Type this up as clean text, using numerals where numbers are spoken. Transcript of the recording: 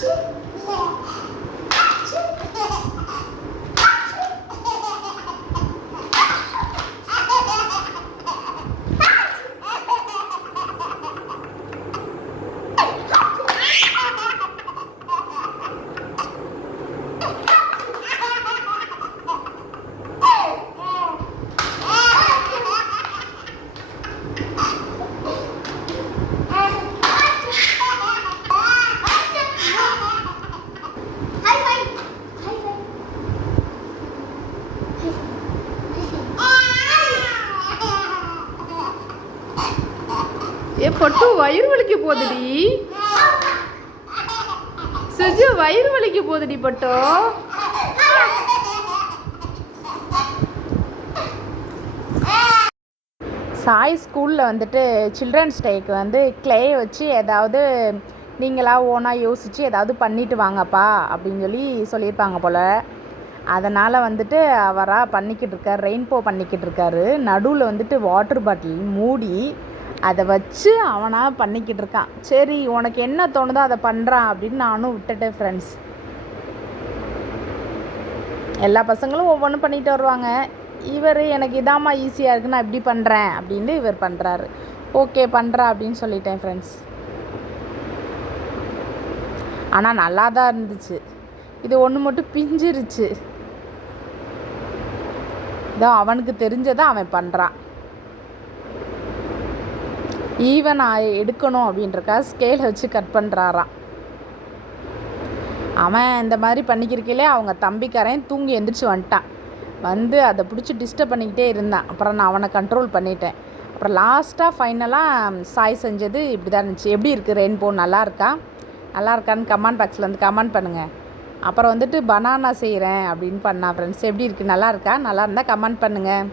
ஏ பட்டு வயிறு வலிக்க போகுதுடி. சுஜு வயிறு வலிக்க போகுதுடி பட்டு. சாய் ஸ்கூலில் வந்துட்டு சில்ட்ரன்ஸ் டேக்கு வந்து க்ளே வச்சு ஏதாவது நீங்களாக ஓனாக யோசித்து ஏதாவது பண்ணிட்டு வாங்கப்பா அப்படின்னு சொல்லியிருப்பாங்க போல். அதனால் வந்துட்டு அவராக பண்ணிக்கிட்டு இருக்கார், ரெயின்போ பண்ணிக்கிட்டு இருக்காரு. நடுவில் வந்துட்டு வாட்டர் பாட்டில் மூடி அதை வச்சு அவனாக பண்ணிக்கிட்டு இருக்கான். சரி உனக்கு என்ன தோணுதோ அதை பண்ணுறான் அப்படின்னு நானும் விட்டுட்டேன் ஃப்ரெண்ட்ஸ். எல்லா பசங்களும் ஒவ்வொன்றும் பண்ணிட்டு வருவாங்க. இவர் எனக்கு இதாம்மா ஈஸியாக இருக்குது நான் இப்படி பண்ணுறேன் அப்படின்னு இவர் பண்ணுறாரு. ஓகே பண்ணுறா அப்படின்னு சொல்லிட்டேன் ஃப்ரெண்ட்ஸ். ஆனால் நல்லா தான் இருந்துச்சு. இது ஒன்று மட்டும் பிஞ்சிருச்சு. இதோ அவனுக்கு தெரிஞ்சதை அவன் பண்ணுறான். ஈவன் எடுக்கணும் அப்படின்றக்கா ஸ்கேலை வச்சு கட் பண்ணுறாராம். அவன் இந்த மாதிரி பண்ணிக்கிறக்கையிலே அவங்க தம்பிக்காரன் தூங்கி எந்திரிச்சு வந்துட்டான். வந்து அதை பிடிச்சி டிஸ்டர்ப் பண்ணிக்கிட்டே இருந்தான். அப்புறம் நான் அவனை கண்ட்ரோல் பண்ணிட்டேன். அப்புறம் லாஸ்ட்டாக ஃபைனலாக சாய் செஞ்சது இப்படி தான் இருந்துச்சு. எப்படி இருக்குது ரெயின்போ, நல்லா இருக்கான்னு கமெண்ட் பாக்ஸில் வந்து கமெண்ட் பண்ணுங்கள். அப்புறம் வந்துட்டு பனானா செய்கிறேன் அப்படின்னு பண்ணா ஃப்ரெண்ட்ஸ். எப்படி இருக்குது, நல்லா இருந்தால் கமெண்ட் பண்ணுங்கள்.